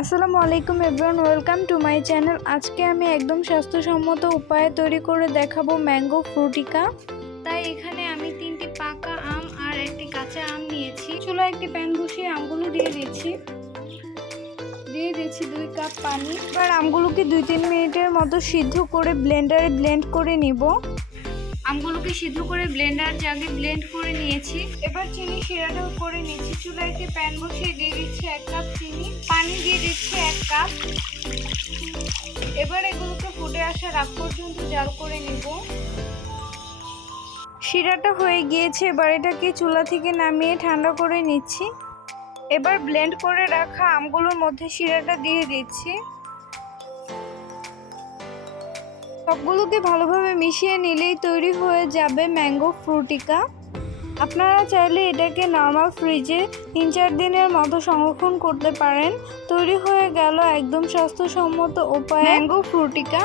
আসসালামু আলাইকুম everyone, welcome to my channel. আজকে আমি একদম স্বাস্থ্যসম্মত উপায়ে তৈরি করে দেখাবো ম্যাঙ্গো ফ্রুটিকা। তাই এখানে আমি 3টি পাকা আম আর একটি কাঁচা আম নিয়েছি। চুলায় একটি প্যান বসিয়ে আমগুলো দিয়ে দিচ্ছি 2 কাপ পানি। এবার আমগুলোকে 2-3 মিনিটের মতো সিদ্ধ করে ব্লেন্ডারে ব্লেন্ড করে নিব। আমগুলোকে সিদ্ধ করে ব্লেন্ডার জাগে ব্লেন্ড করে নিয়েছি। এবার চিনি শিরাটাও করে নিচ্ছি। চুলায় একটি প্যান বসিয়ে দিয়ে দিচ্ছি 1 কাপ চিনি, পানি দিয়ে দিচ্ছি 1 কাপ। এবার এগুলোকে ফুটে আসার আগ পর্যন্ত জাল করে নিব। শিরাটা হয়ে গিয়েছে, এবার এটাকে চুলা থেকে নামিয়ে ঠান্ডা করে নিচ্ছি। এবার ব্লেন্ড করে রাখা আমগুলোর মধ্যে শিরাটা দিয়ে দিচ্ছি। সবগুলোকে ভালোভাবে মিশিয়ে নিলেই তৈরি হয়ে যাবে ম্যাঙ্গো ফ্রুটিকা। আপনারা চাইলে এটাকে নর্মাল ফ্রিজে 3-4 দিনের মতো সংরক্ষণ করতে পারেন। তৈরি হয়ে গেল একদম স্বাস্থ্যসম্মত উপায়ে ম্যাঙ্গো ফ্রুটিকা।